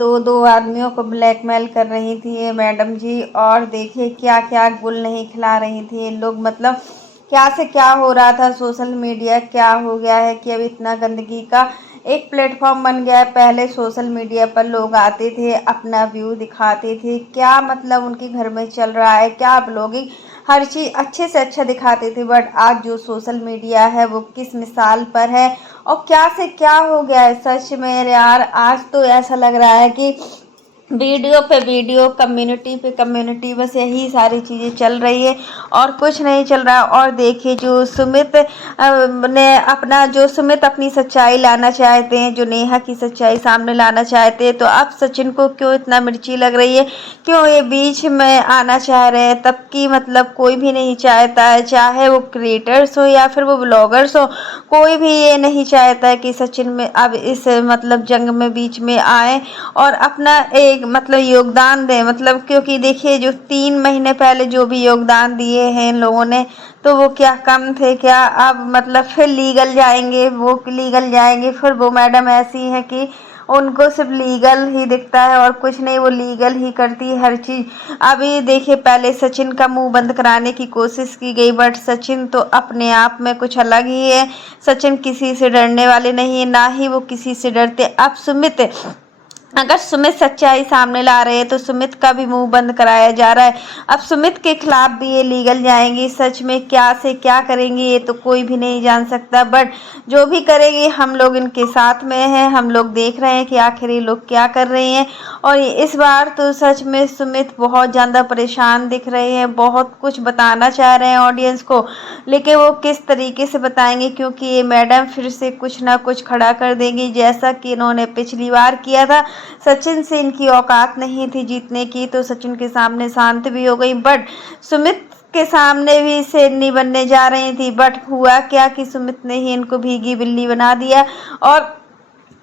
दो दो आदमियों को ब्लैकमेल कर रही थी ये मैडम जी। और देखिए क्या क्या गुल नहीं खिला रही थी ये लोग। मतलब क्या से क्या हो रहा था। सोशल मीडिया क्या हो गया है कि अब इतना गंदगी का एक प्लेटफॉर्म बन गया है। पहले सोशल मीडिया पर लोग आते थे, अपना व्यू दिखाते थे, क्या मतलब उनके घर में चल रहा है, क्या ब्लॉगिंग, हर चीज़ अच्छे से अच्छा दिखाते थे। बट आज जो सोशल मीडिया है वो किस मिसाल पर है और क्या से क्या हो गया है। सच में यार आज तो ऐसा लग रहा है कि वीडियो पे वीडियो, कम्युनिटी पे कम्युनिटी, बस यही सारी चीज़ें चल रही है और कुछ नहीं चल रहा। और देखिए जो सुमित ने अपना जो सुमित अपनी सच्चाई लाना चाहते हैं, जो नेहा की सच्चाई सामने लाना चाहते हैं, तो अब सचिन को क्यों इतना मिर्ची लग रही है, क्यों ये बीच में आना चाह रहे हैं। तब की मतलब कोई भी नहीं चाहता है, चाहे वो क्रिएटर्स हो या फिर वो ब्लॉगर्स हो, कोई भी ये नहीं चाहता है कि सचिन में अब इस मतलब जंग में बीच में आए और अपना एक मतलब योगदान दें। मतलब क्योंकि देखिए जो 3 महीने पहले जो भी योगदान दिए हैं इन लोगों ने, तो वो क्या कम थे क्या। अब मतलब फिर लीगल जाएंगे, वो लीगल जाएंगे। फिर वो मैडम ऐसी हैं कि उनको सिर्फ लीगल ही दिखता है और कुछ नहीं, वो लीगल ही करती है हर चीज़। अभी देखिए पहले सचिन का मुंह बंद कराने की कोशिश की गई, बट सचिन तो अपने आप में कुछ अलग ही है। सचिन किसी से डरने वाले नहीं है, ना ही वो किसी से डरते। अब सुमित, अगर सुमित सच्चाई सामने ला रहे हैं तो सुमित का भी मुंह बंद कराया जा रहा है। अब सुमित के खिलाफ भी ये लीगल जाएंगी। सच में क्या से क्या करेंगी ये तो कोई भी नहीं जान सकता, बट जो भी करेंगे हम लोग इनके साथ में हैं। हम लोग देख रहे हैं कि आखिर ये लोग क्या कर रहे हैं। और इस बार तो सच में सुमित बहुत ज़्यादा परेशान दिख रहे हैं, बहुत कुछ बताना चाह रहे हैं ऑडियंस को, लेकिन वो किस तरीके से बताएंगे, क्योंकि ये मैडम फिर से कुछ ना कुछ खड़ा कर देंगी, जैसा कि इन्होंने पिछली बार किया था। सचिन से इनकी औकात नहीं थी जीतने की, तो सचिन के सामने शांत भी हो गई, बट सुमित के सामने भी शेरनी बनने जा रही थी। बट हुआ क्या कि सुमित ने ही इनको भीगी बिल्ली बना दिया। और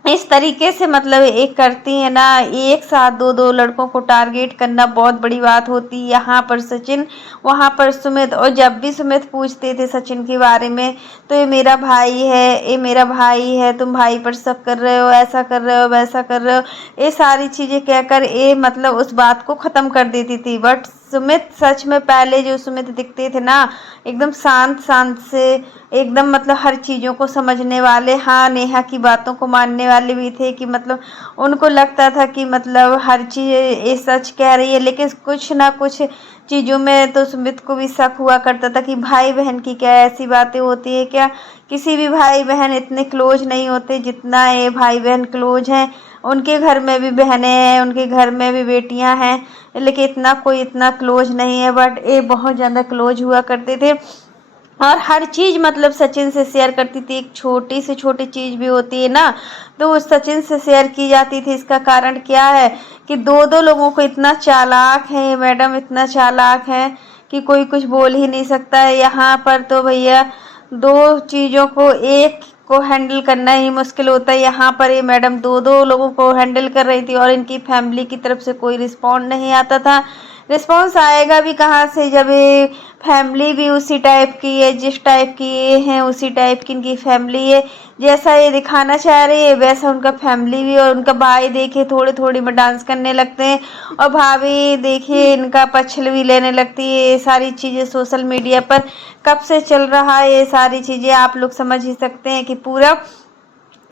इस तरीके से मतलब एक करती है ना, एक साथ दो दो लड़कों को टारगेट करना बहुत बड़ी बात होती है। यहाँ पर सचिन, वहाँ पर सुमित। और जब भी सुमित पूछते थे सचिन के बारे में तो ये मेरा भाई है, ये मेरा भाई है, तुम भाई पर शक कर रहे हो, ऐसा कर रहे हो, वैसा कर रहे हो, ये सारी चीज़ें कहकर ये मतलब उस बात को ख़त्म कर देती थी। बट सुमित सच में पहले जो सुमित दिखते थे ना, एकदम शांत शांत से, एकदम मतलब हर चीज़ों को समझने वाले, हाँ नेहा की बातों को मानने वाले भी थे, कि मतलब उनको लगता था कि मतलब हर चीज़ ये सच कह रही है। लेकिन कुछ ना कुछ चीज़ों में तो सुमित को भी शक हुआ करता था कि भाई बहन की क्या ऐसी बातें होती है क्या। किसी भी भाई बहन इतने क्लोज नहीं होते जितना ये भाई बहन क्लोज हैं। उनके घर में भी बहनें हैं, उनके घर में भी बेटियां हैं, लेकिन इतना कोई इतना क्लोज नहीं है। बट ये बहुत ज़्यादा क्लोज हुआ करते थे और हर चीज़ मतलब सचिन से शेयर करती थी। एक छोटी से छोटी चीज़ भी होती है ना, तो वो सचिन से शेयर की जाती थी। इसका कारण क्या है कि दो दो लोगों को इतना चालाक है ये मैडम, इतना चालाक है कि कोई कुछ बोल ही नहीं सकता है। यहाँ पर तो भैया दो चीज़ों को एक को हैंडल करना ही मुश्किल होता है। यहाँ पर ये मैडम दो दो लोगों को हैंडल कर रही थी और इनकी फैमिली की तरफ से कोई रिस्पॉन्ड नहीं आता था। रिस्पॉन्स आएगा भी कहाँ से जब ये फैमिली भी उसी टाइप की है, जिस टाइप की ये हैं उसी टाइप की इनकी फैमिली है। जैसा ये दिखाना चाह रही है वैसा उनका फैमिली भी। और उनका भाई देखिए थोड़ी थोड़ी में डांस करने लगते हैं और भाभी देखिए इनका पक्ष भी लेने लगती है। ये सारी चीज़ें सोशल मीडिया पर कब से चल रहा है, ये सारी चीज़ें आप लोग समझ ही सकते हैं कि पूरा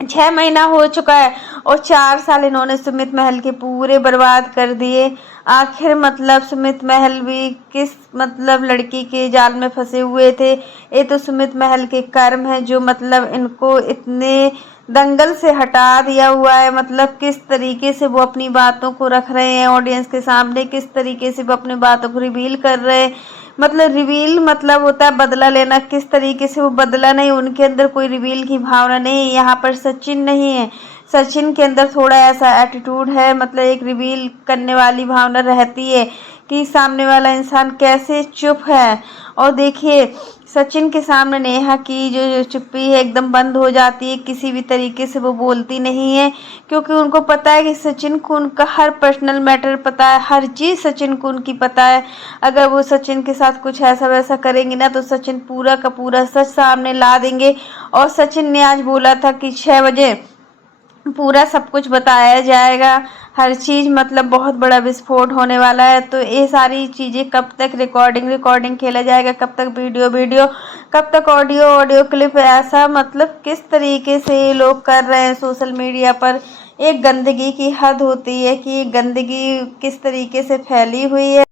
6 महीना हो चुका है और 4 साल इन्होंने सुमित महल के पूरे बर्बाद कर दिए। आखिर मतलब सुमित महल भी किस मतलब लड़की के जाल में फंसे हुए थे। ये तो सुमित महल के कर्म है जो मतलब इनको इतने दंगल से हटा दिया हुआ है। मतलब किस तरीके से वो अपनी बातों को रख रहे हैं ऑडियंस के सामने, किस तरीके से वो अपनी बातों को रिवील कर रहे हैं। मतलब रिवील मतलब होता है बदला लेना, किस तरीके से वो बदला नहीं, उनके अंदर कोई रिवील की भावना नहीं है। यहाँ पर सचिन नहीं है, सचिन के अंदर थोड़ा ऐसा एटीट्यूड है, मतलब एक रिवील करने वाली भावना रहती है कि सामने वाला इंसान कैसे चुप है। और देखिए सचिन के सामने नेहा की जो चुप्पी है एकदम बंद हो जाती है, किसी भी तरीके से वो बोलती नहीं है, क्योंकि उनको पता है कि सचिन को उनका हर पर्सनल मैटर पता है, हर चीज़ सचिन को उनकी पता है। अगर वो सचिन के साथ कुछ ऐसा वैसा करेंगे ना तो सचिन पूरा का पूरा सच सामने ला देंगे। और सचिन ने आज बोला था कि 6 बजे पूरा सब कुछ बताया जाएगा। हर चीज़ मतलब बहुत बड़ा विस्फोट होने वाला है। तो ये सारी चीज़ें कब तक रिकॉर्डिंग खेला जाएगा, कब तक वीडियो, कब तक ऑडियो क्लिप, ऐसा मतलब किस तरीके से ये लोग कर रहे हैं सोशल मीडिया पर। एक गंदगी की हद होती है कि गंदगी किस तरीके से फैली हुई है।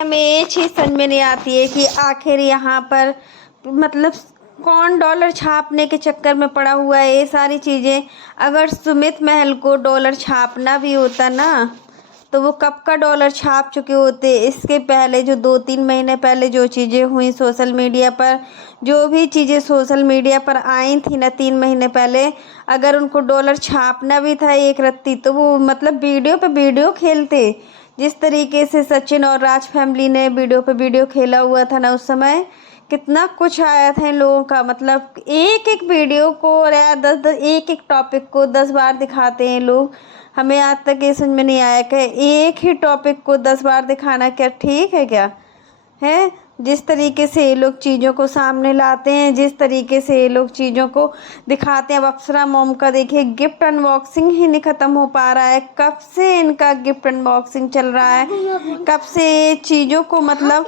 हमें ये चीज़ समझ में नहीं आती है कि आखिर यहाँ पर मतलब कौन डॉलर छापने के चक्कर में पड़ा हुआ है। ये सारी चीज़ें अगर सुमित महल को डॉलर छापना भी होता ना, तो वो कब का डॉलर छाप चुके होते। इसके पहले जो 2-3 महीने पहले जो चीज़ें हुई सोशल मीडिया पर, जो भी चीज़ें सोशल मीडिया पर आई थी ना 3 महीने पहले, अगर उनको डॉलर छापना भी था एक रत्ती, तो वो मतलब वीडियो पे वीडियो खेलते। जिस तरीके से सचिन और राज फैमिली ने वीडियो पे वीडियो खेला हुआ था ना, उस समय कितना कुछ आया था इन लोगों का। मतलब एक एक वीडियो को या 10-10 एक एक टॉपिक को 10 बार दिखाते हैं लोग। हमें आज तक ये समझ में नहीं आया कि एक ही टॉपिक को 10 बार दिखाना क्या ठीक है क्या है। जिस तरीके से ये लोग चीज़ों को सामने लाते हैं, जिस तरीके से ये लोग चीज़ों को दिखाते हैं। अब अप्सरा मॉम का देखिए गिफ्ट अनबॉक्सिंग ही नहीं ख़त्म हो पा रहा है। कब से इनका गिफ्ट अनबॉक्सिंग चल रहा है, कब से ये चीज़ों को मतलब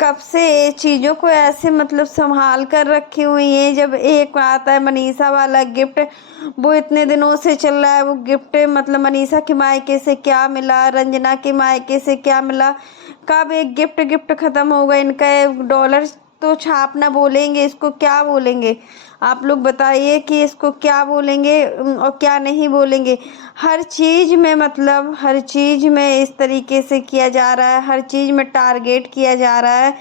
कब से ये चीज़ों को ऐसे मतलब संभाल कर रखी हुई है। जब एक आता है मनीषा वाला गिफ्ट, वो इतने दिनों से चल रहा है। वो गिफ्ट मतलब मनीषा के मायके से क्या मिला, रंजना के मायके से क्या मिला, कब एक गिफ्ट ख़त्म होगा इनका। डॉलर तो छापना बोलेंगे, इसको क्या बोलेंगे आप लोग बताइए कि इसको क्या बोलेंगे और क्या नहीं बोलेंगे। हर चीज़ में मतलब हर चीज़ में इस तरीके से किया जा रहा है, हर चीज़ में टारगेट किया जा रहा है।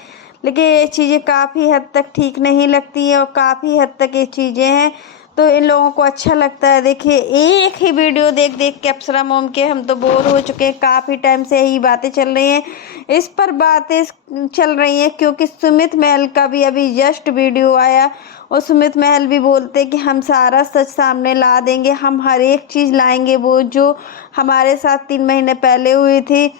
लेकिन ये चीज़ें काफ़ी हद तक ठीक नहीं लगती हैं और काफ़ी हद तक ये चीज़ें हैं तो इन लोगों को अच्छा लगता है। देखिए एक ही वीडियो देख देख के अप्सरा मॉम के हम तो बोर हो चुके हैं। काफ़ी टाइम से यही बातें चल रही हैं, इस पर बातें चल रही हैं क्योंकि सुमित महल का भी अभी जस्ट वीडियो आया और सुमित महल भी बोलते कि हम सारा सच सामने ला देंगे, हम हर एक चीज़ लाएंगे वो जो हमारे साथ 3 महीने पहले हुई थी।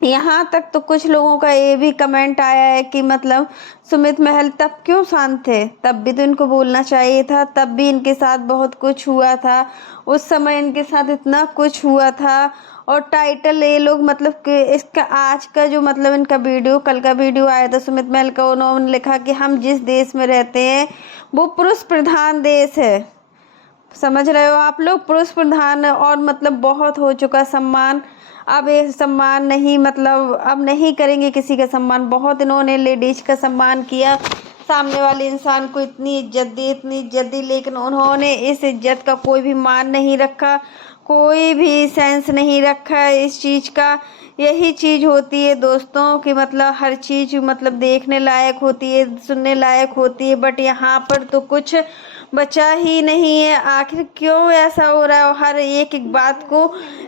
यहाँ तक तो कुछ लोगों का ये भी कमेंट आया है कि मतलब सुमित महल तब क्यों शांत थे, तब भी तो इनको बोलना चाहिए था, तब भी इनके साथ बहुत कुछ हुआ था, उस समय इनके साथ इतना कुछ हुआ था। और टाइटल ये लोग मतलब कि इसका आज का जो मतलब इनका वीडियो कल का वीडियो आया था सुमित महल का, उन्होंने लिखा कि हम जिस देश में रहते हैं वो पुरुष प्रधान देश है। समझ रहे हो आप लोग, पुरुष प्रधान और मतलब बहुत हो चुका सम्मान। अब ये सम्मान नहीं मतलब अब नहीं करेंगे किसी का सम्मान। बहुत इन्होंने लेडीज का सम्मान किया, सामने वाले इंसान को इतनी इज्जत दी, लेकिन उन्होंने इस इज्जत का कोई भी मान नहीं रखा, कोई भी सेंस नहीं रखा है इस चीज़ का। यही चीज़ होती है दोस्तों कि मतलब हर चीज़ मतलब देखने लायक होती है, सुनने लायक होती है, बट यहाँ पर तो कुछ बचा ही नहीं है। आखिर क्यों ऐसा हो रहा है। और हर एक एक बात को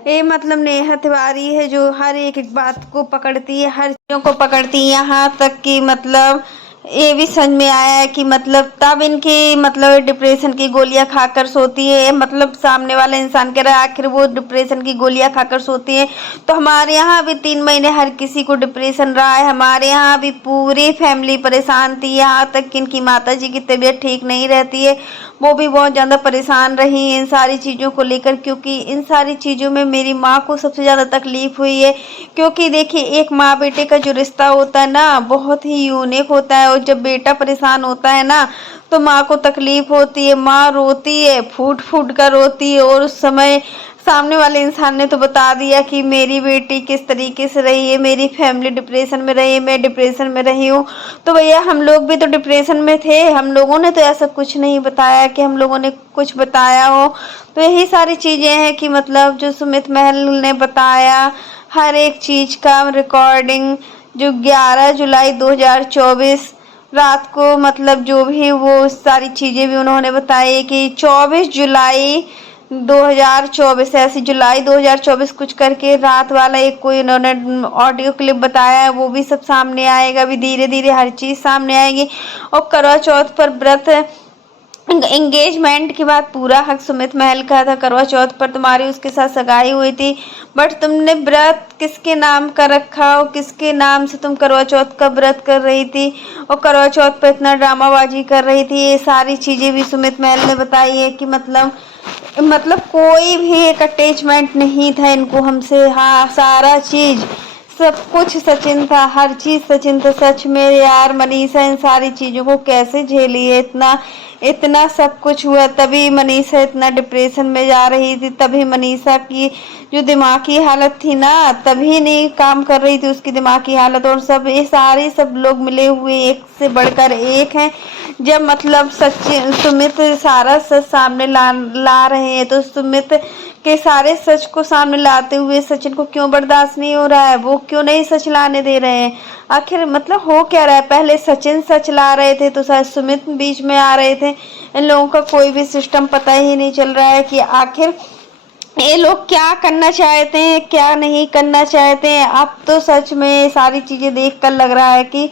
ये मतलब नेहा तिवारी है जो हर एक एक बात को पकड़ती है, हर चीज़ों को पकड़ती है। यहाँ तक कि मतलब ये भी समझ में आया है कि मतलब तब इनकी मतलब डिप्रेशन की गोलियां खाकर सोती है। मतलब सामने वाला इंसान कह रहा है आखिर वो डिप्रेशन की गोलियां खाकर सोती है, तो हमारे यहाँ भी 3 महीने हर किसी को डिप्रेशन रहा है। हमारे यहाँ भी पूरी फैमिली परेशान थी, यहाँ तक कि इनकी माता जी की तबीयत ठीक नहीं रहती है, वो भी बहुत ज़्यादा परेशान रही इन सारी चीज़ों को लेकर। क्योंकि इन सारी चीज़ों में मेरी माँ को सबसे ज़्यादा तकलीफ़ हुई है। क्योंकि देखिए एक माँ बेटे का जो रिश्ता होता है ना बहुत ही यूनिक होता है, और जब बेटा परेशान होता है ना तो माँ को तकलीफ़ होती है, माँ रोती है, फूट फूट कर रोती है। और उस समय सामने वाले इंसान ने तो बता दिया कि मेरी बेटी किस तरीके से रही है, मेरी फैमिली डिप्रेशन में रही है, मैं डिप्रेशन में रही हूँ। तो भैया हम लोग भी तो डिप्रेशन में थे, हम लोगों ने तो ऐसा कुछ नहीं बताया कि हम लोगों ने कुछ बताया हो। तो यही सारी चीज़ें हैं कि मतलब जो सुमित महल ने बताया हर एक चीज़ का रिकॉर्डिंग जो 11 जुलाई 2024 रात को मतलब जो भी वो सारी चीज़ें भी उन्होंने बताई कि 24 जुलाई 2024 ऐसे जुलाई 2024 कुछ करके रात वाला एक कोई इन्होंने ऑडियो क्लिप बताया है, वो भी सब सामने आएगा। अभी धीरे धीरे हर चीज़ सामने आएगी। और करवा चौथ पर व्रत एंगेजमेंट के बाद पूरा हक सुमित महल का था। करवा चौथ पर तुम्हारी उसके साथ सगाई हुई थी, बट तुमने व्रत किसके नाम का रखा और किसके नाम से तुम करवा चौथ का व्रत कर रही थी और करवा चौथ पर इतना ड्रामाबाजी कर रही थी। ये सारी चीज़ें भी सुमित महल ने बताई है कि मतलब कोई भी एक अटैचमेंट नहीं था इनको हमसे। हाँ, सारा चीज़ सब कुछ सचिन था, हर चीज़ सचिन था। सच में यार मनीषा इन सारी चीज़ों को कैसे झेली है। इतना इतना सब कुछ हुआ तभी मनीषा इतना डिप्रेशन में जा रही थी, तभी मनीषा की जो दिमागी हालत थी ना, तभी नहीं काम कर रही थी उसकी दिमागी हालत। और सब ये सारे सब लोग मिले हुए एक से बढ़कर एक हैं। जब मतलब सचिन सुमित सारा सच सामने ला रहे हैं, तो सुमित के सारे सच को सामने लाते हुए सचिन को क्यों बर्दाश्त नहीं हो रहा है, वो क्यों नहीं सच लाने दे रहे हैं। आखिर मतलब हो क्या रहा है। पहले सचिन सच ला रहे थे तो शायद सुमित बीच में आ रहे थे। इन लोगों का कोई भी सिस्टम पता ही नहीं चल रहा है कि आखिर ये लोग क्या करना चाहते हैं, क्या नहीं करना चाहते हैं। अब तो सच में सारी चीजें देखकर लग रहा है कि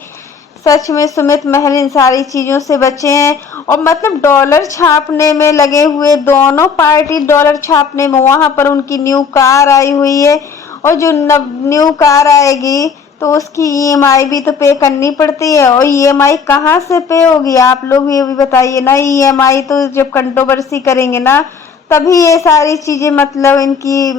सच में सुमित महल इन सारी चीज़ों से बचे हैं। और मतलब डॉलर छापने में लगे हुए दोनों पार्टी, डॉलर छापने में। वहाँ पर उनकी न्यू कार आई हुई है और जो न्यू कार आएगी तो उसकी ईएमआई भी तो पे करनी पड़ती है। और ईएमआई कहाँ से पे होगी, आप लोग ये भी बताइए ना। ईएमआई तो जब कंट्रोवर्सी करेंगे ना तभी ये सारी चीज़ें मतलब इनकी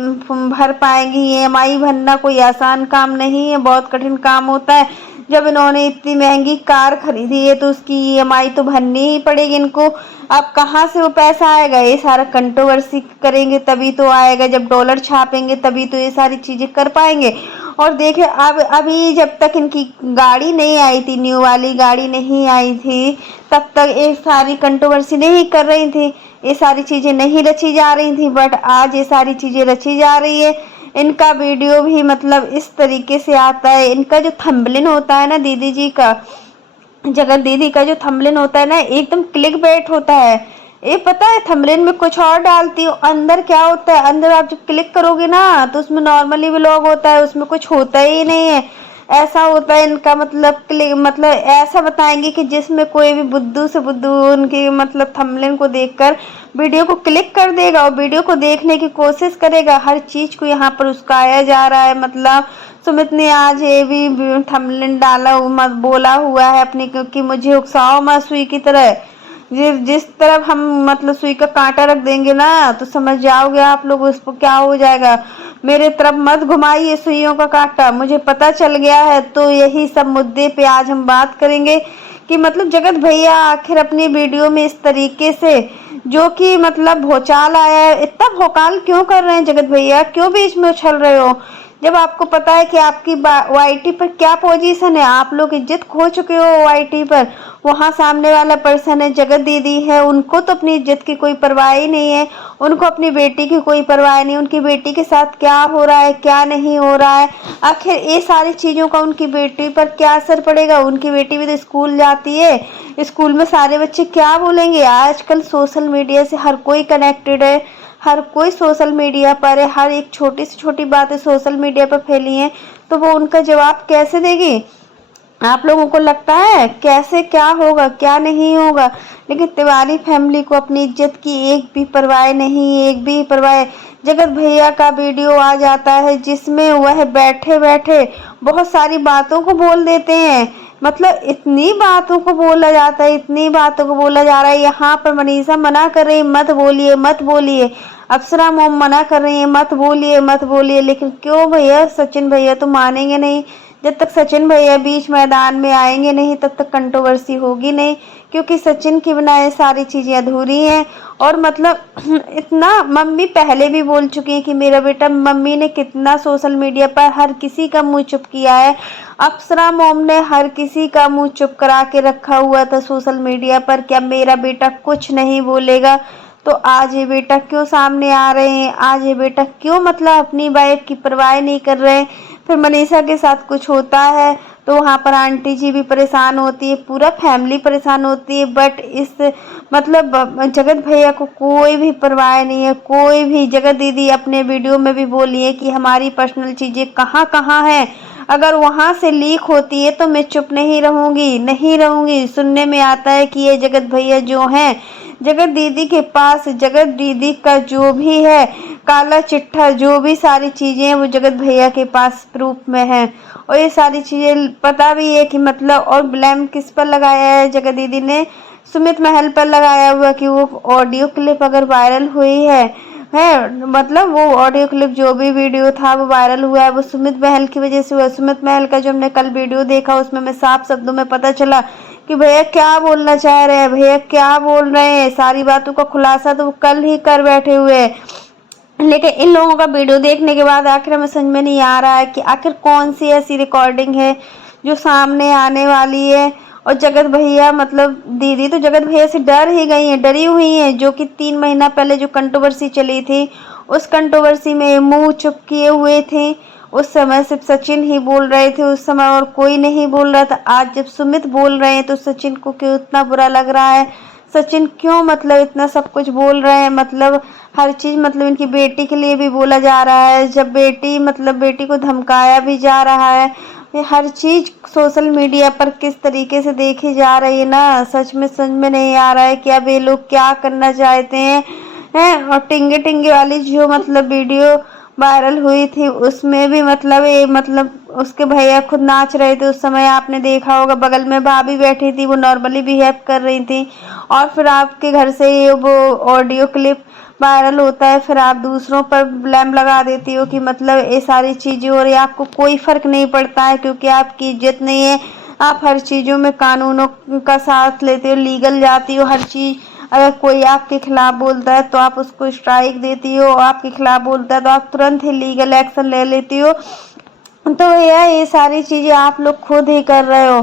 भर पाएंगी। ईएमआई भरना कोई आसान काम नहीं है, बहुत कठिन काम होता है। जब इन्होंने इतनी महंगी कार खरीदी है तो उसकी ईएमआई तो भरनी ही पड़ेगी इनको। अब कहाँ से वो पैसा आएगा, ये सारा कंट्रोवर्सी करेंगे तभी तो आएगा। जब डॉलर छापेंगे तभी तो ये सारी चीज़ें कर पाएंगे। और देखिए अब अभी जब तक इनकी गाड़ी नहीं आई थी, न्यू वाली गाड़ी नहीं आई थी, तब तक ये सारी कंट्रोवर्सी नहीं कर रही थी, ये सारी चीज़ें नहीं रची जा रही थी। बट आज ये सारी चीज़ें रची जा रही है। इनका वीडियो भी मतलब इस तरीके से आता है। इनका जो थंबनेल होता है ना दीदी जी का, जगत दीदी का जो थंबनेल होता है ना, एकदम क्लिक बेट होता है। ये पता है थंबनेल में कुछ और डालती हूँ, अंदर क्या होता है, अंदर आप जब क्लिक करोगे ना तो उसमें नॉर्मली व्लॉग होता है, उसमें कुछ होता ही नहीं है। ऐसा होता है इनका मतलब क्लिक मतलब ऐसा बताएंगे कि जिसमें कोई भी बुद्धू से बुद्धू उनकी मतलब थंबनेल को देखकर वीडियो को क्लिक कर देगा और वीडियो को देखने की कोशिश करेगा। हर चीज़ को यहाँ पर उस्काया जा रहा है। मतलब सुमित ने आज ये भी थंबनेल डाला मत बोला हुआ है अपनी, क्योंकि मुझे उकसाओ मत सुई की तरह। जिस तरफ हम मतलब सुई का कांटा रख देंगे ना तो समझ जाओगे आप लोग उस पर क्या हो जाएगा। मेरे तरफ मत घुमाइए सुइयों का कांटा, मुझे पता चल गया है। तो यही सब मुद्दे पे आज हम बात करेंगे कि मतलब जगत भैया आखिर अपनी वीडियो में इस तरीके से जो कि मतलब भौचाल आया है, इतना भौकाल क्यों कर रहे हैं जगत भैया, क्यों बीच में उछल रहे हो। जब आपको पता है कि आपकी वाईटी पर क्या पोजीशन है, आप लोग इज्जत खो चुके हो वाईटी पर। वहाँ सामने वाला पर्सन है जगत दीदी है, उनको तो अपनी इज्जत की कोई परवाह ही नहीं है, उनको अपनी बेटी की कोई परवाह नहीं। उनकी बेटी के साथ क्या हो रहा है क्या नहीं हो रहा है, आखिर ये सारी चीज़ों का उनकी बेटी पर क्या असर पड़ेगा। उनकी बेटी भी तो स्कूल जाती है, स्कूल में सारे बच्चे क्या बोलेंगे। आजकल सोशल मीडिया से हर कोई कनेक्टेड है, हर कोई सोशल मीडिया पर है, हर एक छोटी से छोटी बातें सोशल मीडिया पर फैली हैं, तो वो उनका जवाब कैसे देगी। आप लोगों को लगता है कैसे क्या होगा क्या नहीं होगा। लेकिन तिवारी फैमिली को अपनी इज्जत की एक भी परवाह नहीं, एक भी परवाह। जगत भैया का वीडियो आ जाता है जिसमें वह बैठे बैठे बहुत सारी बातों को बोल देते हैं। मतलब इतनी बातों को बोला जाता है, इतनी बातों को बोला जा रहा है। यहाँ पर मनीषा मना कर रही है मत बोलिए मत बोलिए, अप्सरा मोम मना कर रही है मत बोलिए मत बोलिए। लेकिन क्यों भैया, सचिन भैया तो मानेंगे नहीं। जब तक सचिन भैया बीच मैदान में आएंगे नहीं तब तक कंट्रोवर्सी होगी नहीं, क्योंकि सचिन की बिना ये सारी चीज़ें अधूरी हैं। और मतलब इतना मम्मी पहले भी बोल चुकी हैं कि मेरा बेटा, मम्मी ने कितना सोशल मीडिया पर हर किसी का मुंह चुप किया है। अप्सरा मोम ने हर किसी का मुंह चुप करा के रखा हुआ था सोशल मीडिया पर, क्या मेरा बेटा कुछ नहीं बोलेगा। तो आज ये बेटा क्यों सामने आ रहे हैं, आज ये बेटा क्यों मतलब अपनी वाइफ की परवाह नहीं कर रहे हैं। फिर मनीषा के साथ कुछ होता है तो वहाँ पर आंटी जी भी परेशान होती है, पूरा फैमिली परेशान होती है। बट इस मतलब जगत भैया को कोई भी परवाह नहीं है, कोई भी। जगत दीदी अपने वीडियो में भी बोली है कि हमारी पर्सनल चीज़ें कहाँ कहाँ हैं, अगर वहाँ से लीक होती है तो मैं चुप नहीं रहूँगी, नहीं रहूँगी। सुनने में आता है कि ये जगत भैया जो हैं जगत दीदी के पास जगत दीदी का जो भी है काला चिट्ठा, जो भी सारी चीज़ें हैं वो जगत भैया के पास प्रूफ में है। और ये सारी चीज़ें पता भी है कि मतलब, और ब्लेम किस पर लगाया है जगत दीदी ने? सुमित महल पर लगाया हुआ कि वो ऑडियो क्लिप अगर वायरल हुई है मतलब वो ऑडियो क्लिप जो भी वीडियो था वो वायरल हुआ है वो सुमित महल की वजह से हुआ। सुमित महल का जो हमने कल वीडियो देखा उसमें हमें साफ शब्दों में पता चला कि भैया क्या बोलना चाह रहे हैं, भैया क्या बोल रहे हैं। सारी बातों का खुलासा तो वो कल ही कर बैठे हुए हैं, लेकिन इन लोगों का वीडियो देखने के बाद आखिर हमें समझ में नहीं आ रहा है कि आखिर कौन सी ऐसी रिकॉर्डिंग है जो सामने आने वाली है। और जगत भैया मतलब दीदी तो जगत भैया से डर ही गई हैं, डरी हुई हैं। जो कि 3 महीना पहले जो कंट्रोवर्सी चली थी उस कंट्रोवर्सी में मुंह चुप किए हुए थे। उस समय सिर्फ सचिन ही बोल रहे थे उस समय, और कोई नहीं बोल रहा था। आज जब सुमित बोल रहे हैं तो सचिन को क्यों इतना बुरा लग रहा है? सचिन क्यों मतलब इतना सब कुछ बोल रहे हैं? मतलब हर चीज़, मतलब इनकी बेटी के लिए भी बोला जा रहा है, जब बेटी मतलब बेटी को धमकाया भी जा रहा है। ये हर चीज़ सोशल मीडिया पर किस तरीके से देखी जा रही है ना, सच में समझ में नहीं आ रहा है कि अब ये लोग क्या करना चाहते हैं। और टिंगे टिंगे वाली जो मतलब वीडियो वायरल हुई थी उसमें भी मतलब ये मतलब उसके भैया खुद नाच रहे थे। उस समय आपने देखा होगा बगल में भाभी बैठी थी, वो नॉर्मली बिहेव कर रही थी। और फिर आपके घर से ये वो ऑडियो क्लिप वायरल होता है, फिर आप दूसरों पर ब्लेम लगा देती हो कि मतलब ये सारी चीज़ें हो रही है। आपको कोई फ़र्क नहीं पड़ता है क्योंकि आपकी इज्जत नहीं है। आप हर चीज़ों में कानूनों का साथ लेते हो, लीगल जाती हो हर चीज़। अगर कोई आपके खिलाफ बोलता है तो आप उसको स्ट्राइक देती हो, आपके खिलाफ बोलता है तो आप तुरंत ही लीगल एक्शन ले लेती हो। तो ये सारी चीज़ें आप लोग खुद ही कर रहे हो।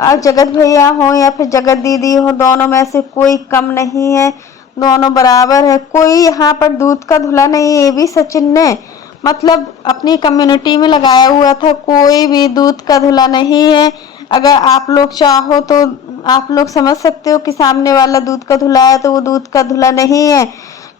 और जगत भैया हो या फिर जगत दीदी हो, दोनों में से कोई कम नहीं है, दोनों बराबर है। कोई यहाँ पर दूध का धुला नहीं है। ये भी सचिन ने मतलब अपनी कम्युनिटी में लगाया हुआ था, कोई भी दूध का धुला नहीं है। अगर आप लोग चाहो तो आप लोग समझ सकते हो कि सामने वाला दूध का धुला है तो वो दूध का धुला नहीं है,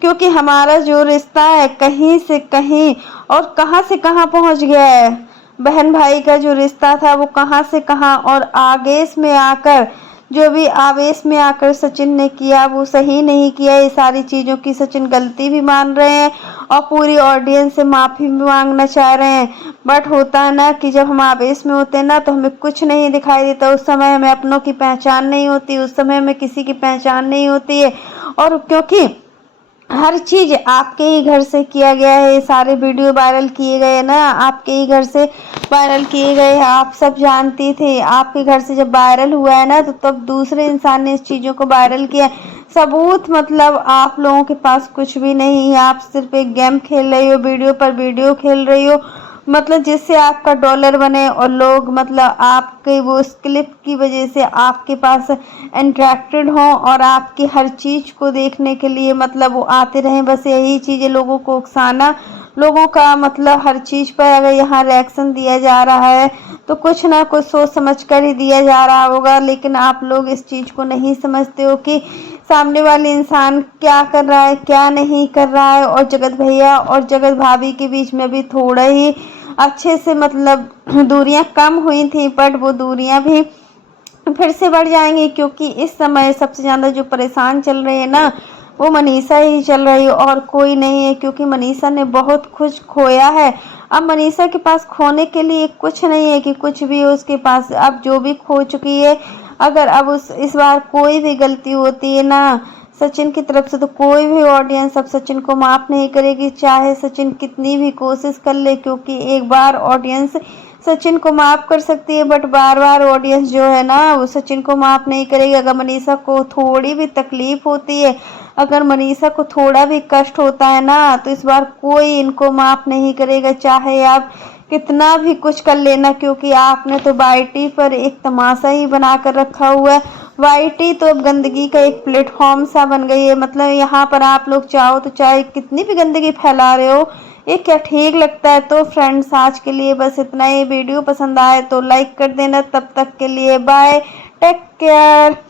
क्योंकि हमारा जो रिश्ता है कहीं से कहीं और कहां से कहां पहुंच गया है। बहन भाई का जो रिश्ता था वो कहां से कहां, और आवेश में आकर जो भी आवेश में आकर सचिन ने किया वो सही नहीं किया। ये सारी चीज़ों की सचिन गलती भी मान रहे हैं और पूरी ऑडियंस से माफ़ी भी मांगना चाह रहे हैं। बट होता है ना कि जब हम आवेश में होते हैं ना तो हमें कुछ नहीं दिखाई देता। उस समय हमें अपनों की पहचान नहीं होती, उस समय हमें किसी की पहचान नहीं होती है। और क्योंकि हर चीज़ आपके ही घर से किया गया है, ये सारे वीडियो वायरल किए गए ना आपके ही घर से वायरल किए गए हैं। आप सब जानती थे, आपके घर से जब वायरल हुआ है ना तो तब दूसरे इंसान ने इस चीज़ों को वायरल किया। सबूत मतलब आप लोगों के पास कुछ भी नहीं है। आप सिर्फ एक गेम खेल रही हो, वीडियो पर वीडियो खेल रही हो, मतलब जिससे आपका डॉलर बने और लोग मतलब आपके वो उस क्लिप की वजह से आपके पास इंटरेक्टेड हों और आपकी हर चीज़ को देखने के लिए मतलब वो आते रहें। बस यही चीज़ें लोगों को उकसाना, लोगों का मतलब हर चीज़ पर अगर यहाँ रिएक्शन दिया जा रहा है तो कुछ ना कुछ सोच समझ कर ही दिया जा रहा होगा। लेकिन आप लोग इस चीज़ को नहीं समझते हो कि सामने वाले इंसान क्या कर रहा है क्या नहीं कर रहा है। और जगत भैया और जगत भाभी के बीच में भी थोड़ा ही अच्छे से मतलब दूरियां कम हुई थी, बट वो दूरियां भी फिर से बढ़ जाएंगी, क्योंकि इस समय सबसे ज़्यादा जो परेशान चल रही है ना वो मनीषा ही चल रही है और कोई नहीं है। क्योंकि मनीषा ने बहुत कुछ खोया है, अब मनीषा के पास खोने के लिए कुछ नहीं है कि कुछ भी हो उसके पास। अब जो भी खो चुकी है, अगर अब इस बार कोई भी गलती होती है ना सचिन की तरफ से तो कोई भी ऑडियंस अब सचिन को माफ़ नहीं करेगी, चाहे सचिन कितनी भी कोशिश कर ले। क्योंकि एक बार ऑडियंस सचिन को माफ़ कर सकती है बट बार बार ऑडियंस जो है ना वो सचिन को माफ़ नहीं करेगी। अगर मनीषा को थोड़ी भी तकलीफ होती है, अगर मनीषा को थोड़ा भी कष्ट होता है ना तो इस बार कोई इनको माफ़ नहीं करेगा, चाहे आप कितना भी कुछ कर लेना। क्योंकि आपने तो वाईटी पर एक तमाशा ही बना कर रखा हुआ है। वाईटी तो अब गंदगी का एक प्लेटफॉर्म सा बन गई है, मतलब यहाँ पर आप लोग चाहो तो चाहे कितनी भी गंदगी फैला रहे हो, ये क्या ठीक लगता है। तो फ्रेंड्स आज के लिए बस इतना ही। वीडियो पसंद आए तो लाइक कर देना। तब तक के लिए बाय, टेक केयर।